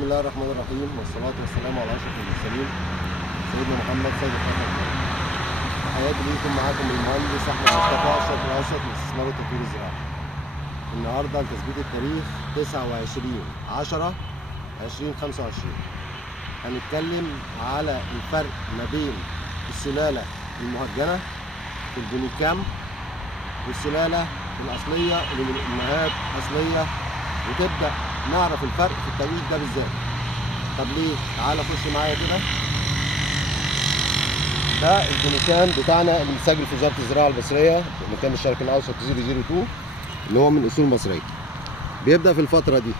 بسم الله الرحمن الرحيم، والصلاة والسلام على أشرف المرسلين سيدنا محمد سيد الخلق. تحياتي ليكم، معاكم المهندس أحمد مصطفى الشرق الأوسط لاستثمار والتطوير الزراعي. النهارده لتثبيت التاريخ 29/10/2025. هنتكلم على الفرق ما بين السلالة المهجنة في البونيكام والسلالة الأصلية اللي من أمهات أصلية، وتبدأ نعرف الفرق في التوقيت ده بالذات. طب ليه؟ تعالى خش معايا كده. ده البونيكام بتاعنا اللي متسجل في وزارة الزراعة المصرية، بونيكام الشرق الأوسط 002 اللي هو من أصول مصرية. بيبدأ في الفترة دي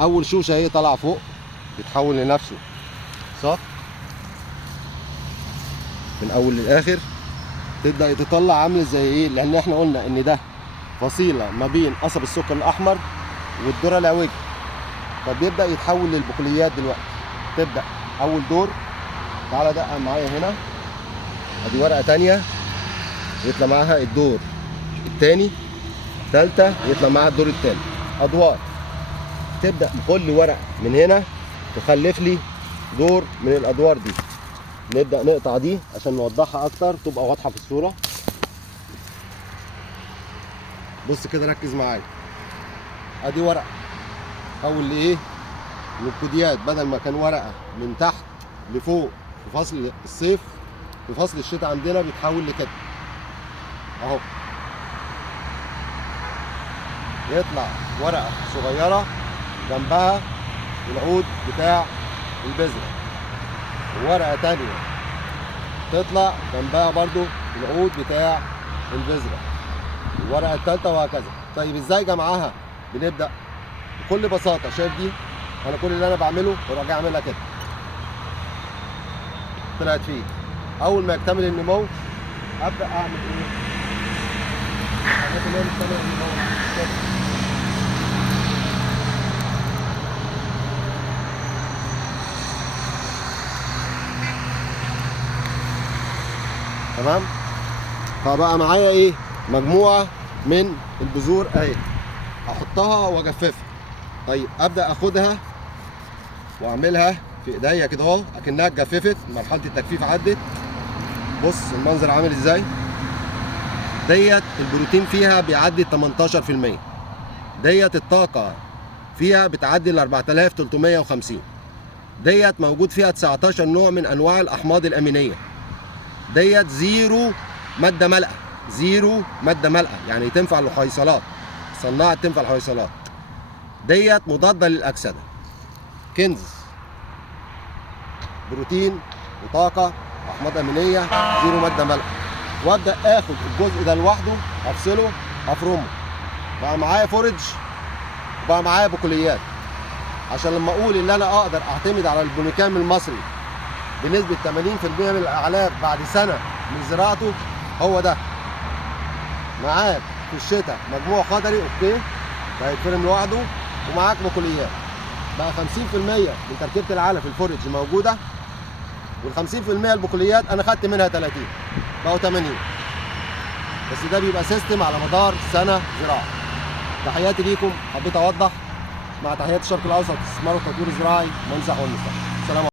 أول شوشة هي طالعة فوق بيتحول لنفسه صح؟ من أول للآخر تبدأ يتطلع عامل زي إيه؟ لأن إحنا قلنا إن ده فصيلة ما بين قصب السكر الأحمر والذرة العوجة، فبيبدأ يتحول للبقوليات دلوقتي. تبدأ أول دور، تعالى دقق معايا هنا، أدي ورقة تانية يطلع معاها الدور التاني، تالتة يطلع معاها الدور التالت، أدوار. تبدأ كل ورقة من هنا تخلف لي دور من الأدوار دي. نبدأ نقطع دي عشان نوضحها أكتر تبقى واضحة في الصورة. بص كده، ركز معايا. أدي ورقة أول لإيه؟ للكوديات، بدل ما كان ورقة من تحت لفوق في فصل الصيف، في فصل الشتاء عندنا بيتحول لكده أهو. يطلع ورقة صغيرة جنبها العود بتاع البذرة، وورقة تانية تطلع جنبها برضو العود بتاع البذرة، الورقة التالتة وهكذا. طيب ازاي جمعها؟ بنبدأ بكل بساطة. شايف دي؟ أنا كل اللي أنا بعمله بروح جاي أعملها كده، طلعت فيه. أول ما يكتمل النمو أبدأ أعمل إيه؟ الحاجات اللي هي بتكتمل النمو كده. تمام؟ فبقى معايا إيه؟ مجموعة من البذور أهي، أحطها وأجففها. طيب أبدأ أخدها وأعملها في إيديا كده أهو، أكنها اتجففت، مرحلة التجفيف عدت. بص المنظر عامل إزاي؟ ديت البروتين فيها بيعدي 18%، ديت الطاقة فيها بتعدي ال 4350، ديت موجود فيها 19 نوع من أنواع الأحماض الأمينية، ديت زيرو مادة مالئة، زيرو مادة مالئة، يعني تنفع للحويصلات، صناعة تنفع للحويصلات. ديت مضادة للأكسدة، كنز بروتين وطاقة وأحماض أمينية، زيرو مادة مالئة. وأبدأ آخد الجزء ده لوحده، أفصله، أفرمه، بقى معايا فورج وبقى معايا بقوليات. عشان لما أقول إن أنا أقدر أعتمد على البونيكام المصري بنسبة 80% من الأعلاف بعد سنة من زراعته، هو ده. معاك في الشتاء مجموع خضري أوكي، ده هيتفرم لوحده، ومعاك بقوليات. بقى 50% من تركيبة العلف الفورج موجودة، وال50% البقوليات أنا خدت منها 30، بقوا 80. بس ده بيبقى سيستم على مدار سنة زراعة. تحياتي ليكم، حبيت أوضح. مع تحيات الشرق الأوسط استثمار والتطوير الزراعي، مهندس أحمد مصطفى.